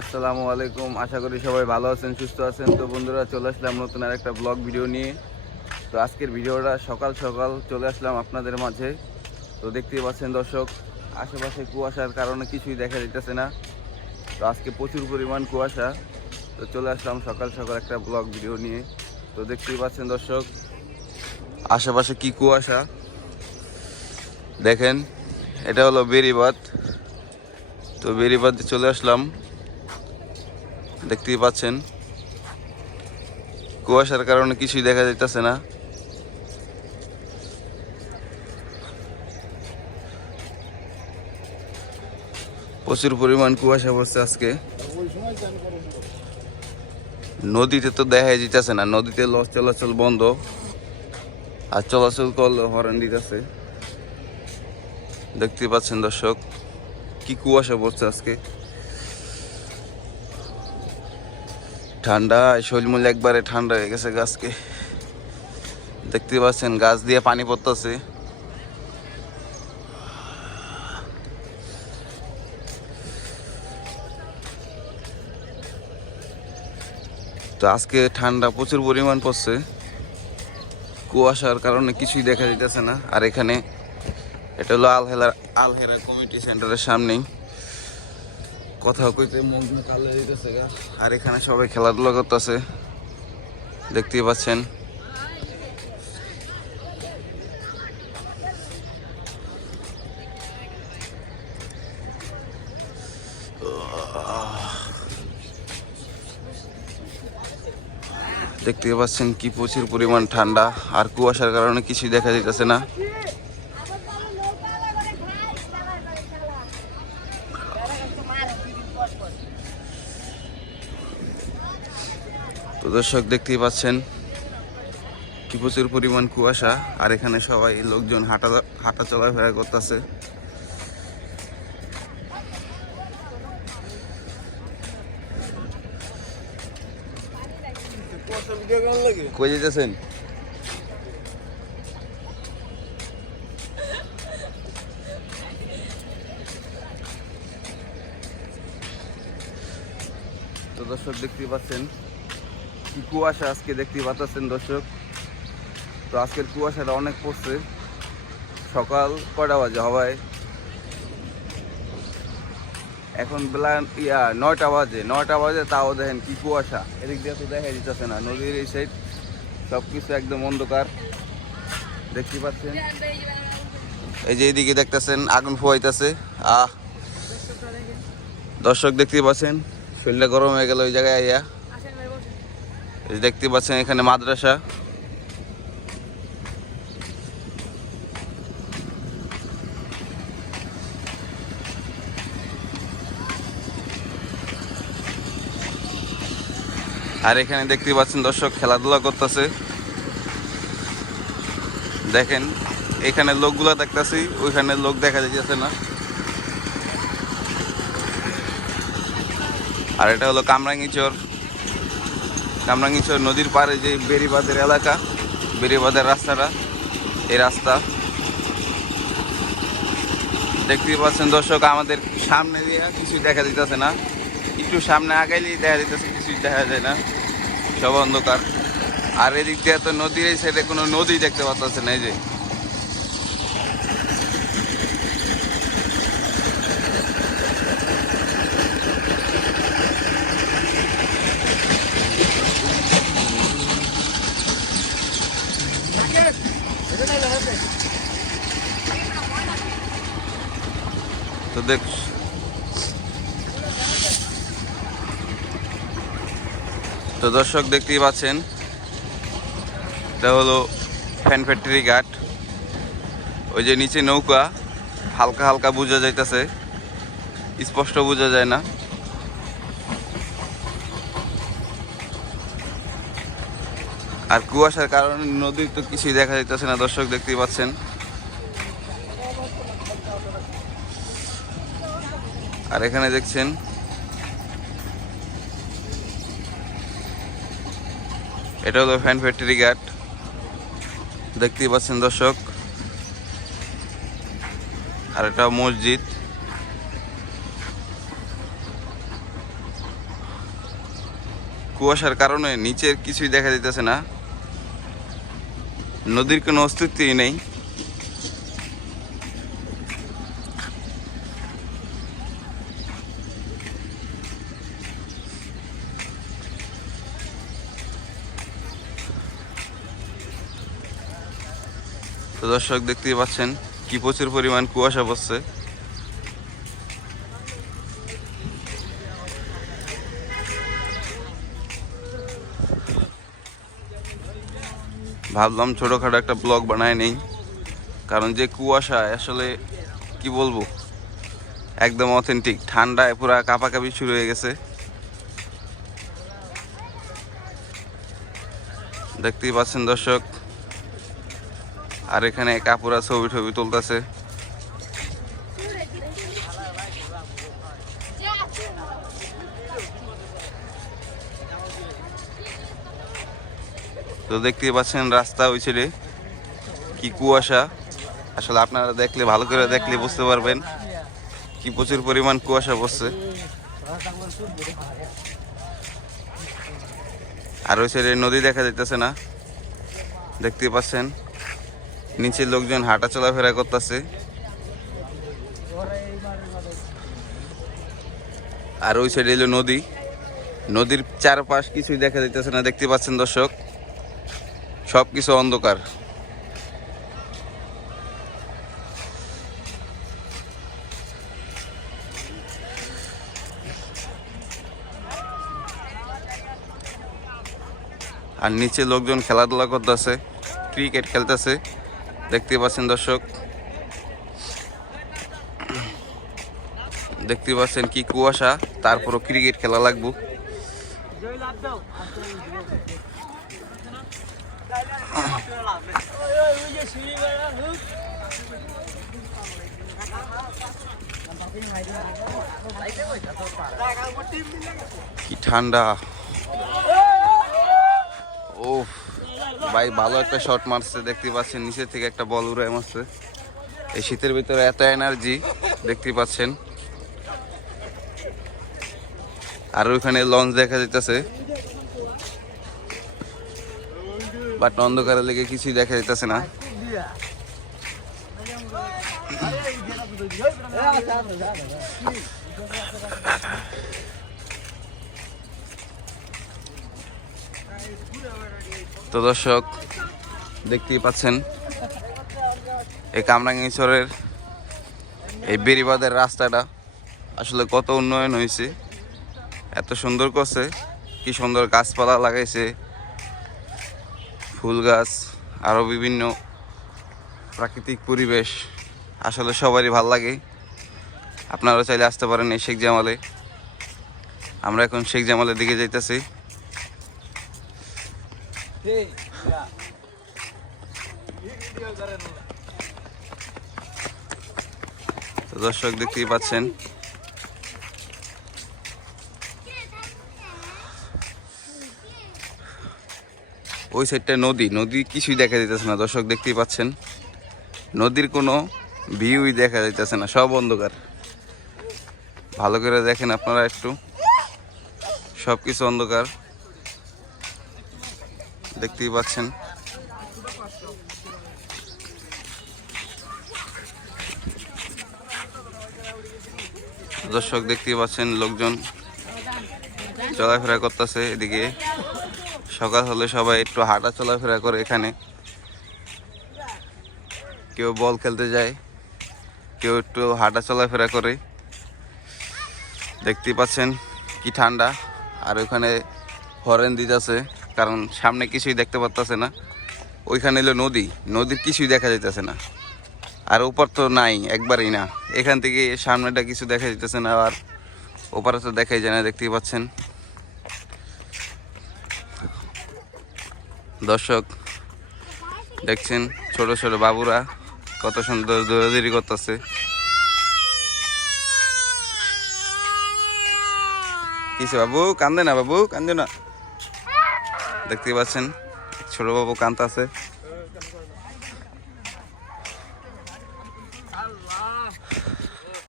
আসসালামু আলাইকুম, আশা করি সবাই ভালো আছেন, সুস্থ আছেন। তো বন্ধুরা, চলে আসলাম নতুন আর একটা ব্লগ ভিডিও নিয়ে। তো আজকের ভিডিওটা সকাল সকাল চলে আসলাম আপনাদের মাঝে। তো দেখতেই পাচ্ছেন দর্শক, আশেপাশে কুয়াশার কারণে কিছুই দেখা যাইতেছে না। তো আজকে প্রচুর পরিমাণ কুয়াশা। তো চলে আসলাম সকাল সকাল একটা ব্লগ ভিডিও নিয়ে। তো দেখতেই পাচ্ছেন দর্শক, আশেপাশে কি কুয়াশা? দেখেন, এটা হলো বেরিবাদ তো বেরিবাদে চলে আসলাম। দেখতেই পাচ্ছেন। কুয়াশার কারণে কিছুই দেখা যাইতেছে না। প্রচুর পরিমাণ কুয়াশা পড়ছে আজকে। নদীতে তো দেখা যেতেছে না, নদীতে লস চলাচল বন্ধ। আর চলাচল করলে হরেন দিতেছে। দেখতে পাচ্ছেন দর্শক, কি কুয়াশা পড়ছে আজকে। ঠান্ডা, শৈলমূল একবারে ঠান্ডা হয়ে গেছে গাছকে। দেখতে পাচ্ছেন, গাছ দিয়ে পানি পড়তেছে। তো আজকে ঠান্ডা প্রচুর পরিমাণ পড়ছে। কুয়াশার কারণে কিছুই দেখা যাইতেছে না। আর এখানে এটা হলো আলহেলার আলহেরা কমিটি সেন্টারের সামনেই। কথা কইতে কালে আর এখানে সবাই খেলাধুলা করতেছে। দেখতেই পাচ্ছেন। দেখতে পাচ্ছেন কি প্রচুর পরিমাণ ঠান্ডা। আর কুয়াশার কারণে কিছুই দেখা যাইতেছে না। দর্শক দেখতেই পাচ্ছেন কি প্রচুর পরিমাণ কুয়াশা, আর এখানে সবাই লোকজন হাঁটা হাঁটা চলাফেরা করতেছে। তো দর্শক দেখতেই পাচ্ছেন কি কুয়াশা আজকে দেখতে পাচ্ছেন দর্শক। তো আজকের কুয়াশাটা অনেক পড়ছে। সকাল কয়টা বাজে হওয়ায় এখন বেলা ইয়া নয়টা বাজে। নয়টা বাজে তাও দেখেন কি কুয়াশা। এদিক দিয়ে তো দেখা যেতেছে না। নদীর এই সাইড সব কিছু একদম অন্ধকার। দেখতে পাচ্ছেন? এই যে এইদিকে দেখতেছেন, আগুন ফোয়াইতেছে। আহ। দর্শক দেখতে পাচ্ছেন, শরীরটা গরম হয়ে গেল ওই জায়গায় আইয়া। দেখতে পাচ্ছেন এখানে মাদ্রাসা। আর এখানে দেখতে পাচ্ছেন দর্শক, খেলাধুলা করতেছে। দেখেন এখানে লোকগুলা দেখতেছি ওইখানে লোক দেখা যাইতেছে না। আর এটা হলো কামরাঙ্গিচর। কামরাঙ্গিচর নদীর পাড়ে যে বেরিবাদের এলাকা বেরিবাদের রাস্তাটা, এই রাস্তা। দেখতেই পাচ্ছেন দর্শক, আমাদের সামনে দিয়ে কিছুই দেখা দিতেছে না। একটু সামনে আগাইলেই দেখা দিতেছে, কিছুই দেখা যায় না। সব অন্ধকার। আর এদিক দিয়ে তো নদীর এই সাইডে কোনো নদী দেখতে পাচ্ছে না এই যে। দেখ। তো দর্শক, দেখতেই পাচ্ছেন, এটা হলো ফ্যান ফ্যাক্টরি ঘাট। ওই যে নিচে নৌকা, হালকা হালকা বোঝা যাইতেছে। স্পষ্ট বোঝা যায় না। আর কুয়াশার কারণে নদীর তো কিছুই দেখা যাইতেছে না, দর্শক, দেখতেই পাচ্ছেন। আর এখানে দেখছেন এটা হলো ফ্যান ফ্যাক্টরি ঘাট দেখতেই পাচ্ছেন দর্শক। আর এটা মসজিদ। কুয়াশার কারণে নিচের কিছুই দেখা দিতেছে না। নদীর কোনো অস্তিত্বই নেই। তো দর্শক দেখতেই পাচ্ছেন কি প্রচুর পরিমাণ কুয়াশা পড়ছে। ভাবলাম ছোটোখাটো একটা ব্লগ বানায় নেই, কারণ যে কুয়াশা আসলে কি বলব? একদম অথেন্টিক ঠান্ডায় পুরা কাঁপাকাঁপি শুরু হয়ে গেছে। দেখতেই পাচ্ছেন দর্শক আর এখানে কাপুরা ছবি টবি তুলতেছে। তো দেখতেই পাচ্ছেন রাস্তা ওই ছেড়ে কি কুয়াশা। আসলে আপনারা দেখলে, ভালো করে দেখলে বুঝতে পারবেন কি প্রচুর পরিমাণ কুয়াশা পড়ছে। আর ওই সাইডে নদী দেখা যাইতেছে না। দেখতে পাচ্ছেন। নিচে লোকজন হাঁটা চলাফেরা করতেছে। আর ওই সাইডে এলো নদী। নদীর চারপাশ কিছুই দেখা যাইতেছে না, দেখতে পাচ্ছেন দর্শক। সব কিছু অন্ধকার। আর নিচে লোকজন খেলাধুলা করতেছে ক্রিকেট খেলতেছে। দেখতে পাচ্ছেন দর্শক। দেখতে পাচ্ছেন কি কুয়াশা তারপরও ক্রিকেট খেলা লাগবো। কি ঠান্ডা। ও ভাই ভালো একটা শট মারছে, দেখতে পাচ্ছেন নিচে থেকে একটা বল উড়ে মারছে। এই শীতের ভিতরে এত এনার্জি দেখতে পাচ্ছেন। আর ওইখানে লঞ্চ দেখা যাইতেছে। বাট অন্ধকারের লেগে কিছুই দেখা যাইতেছে না। তো দর্শক, দেখতেই পাচ্ছেন এই কামরাঙ্গীশ্বরের এই বেরিবাদের রাস্তাটা আসলে কত উন্নয়ন হয়েছে, এত সুন্দর করছে, কি সুন্দর গাছপালা লাগাইছে, ফুল গাছ আরও বিভিন্ন প্রাকৃতিক পরিবেশ, আসলে সবারই ভালো লাগে। আপনারা চাইলে আসতে পারেন এই শেখ জামালে। আমরা এখন শেখ জামালের দিকে যাইতেছি। দর্শক দেখতেই পাচ্ছেন। ওই সাইডটা নদী নদী কিছুই দেখা যাইতেছে না, দর্শক দেখতেই পাচ্ছেন। নদীর কোনো ভিউই দেখা যাইতেছে না, সব অন্ধকার। ভালো করে দেখেন আপনারা একটু। সব কিছু অন্ধকার। দেখতেই পাচ্ছেন। দর্শক দেখতেই পাচ্ছেন লোকজন চলাফেরা করতেছে এদিকে। সকাল হলে সবাই একটু হাঁটা চলাফেরা করে এখানে। কেউ বল খেলতে যায়, কেউ একটু হাঁটা চলাফেরা করে। দেখতেই পাচ্ছেন কি ঠান্ডা। আর ওখানে হরেন দিতেছে। কারণ সামনে কিছুই দেখতে পারতেছে না। ওইখানে এলো নদী, নদীর কিছুই দেখা যাইতেছে না। আর ওপার তো নাই, একবারই না। এখান থেকে সামনেটা কিছু দেখা যাইতেছে না, আর ওপারে তো দেখাই যায় না, দেখতেই পাচ্ছেন। দর্শক, দেখছেন ছোট ছোট বাবুরা কত সুন্দর দৌড়াদৌড়ি করতেছে। কিছু বাবু? কান্দে না বাবু, কান্দে না। দেখতে পাচ্ছেন ছোট বাবু কান্দতে আছে